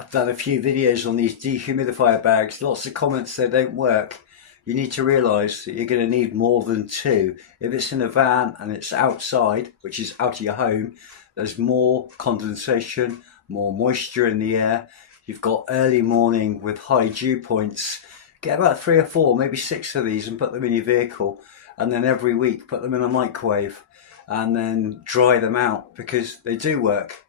I've done a few videos on these dehumidifier bags, lots of comments they don't work. You need to realise that you're going to need more than two. If it's in a van and it's outside, which is out of your home, there's more condensation, more moisture in the air. You've got early morning with high dew points. Get about 3 or 4, maybe 6 of these and put them in your vehicle, and then every week put them in a microwave and then dry them out, because they do work.